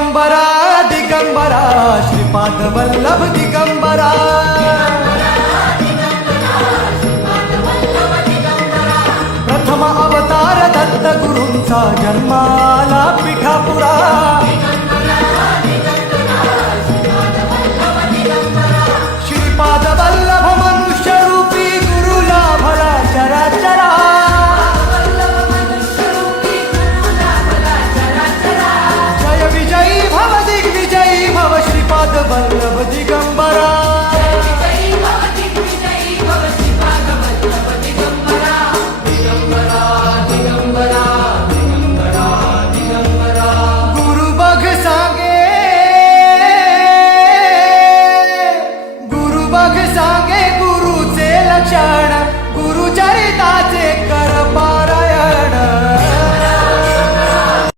दिगंबरा श्रीपाद वल्लभ दिगंबरा अवतार दत्त गुरुंचा जन्माला पिठापुरा पुरा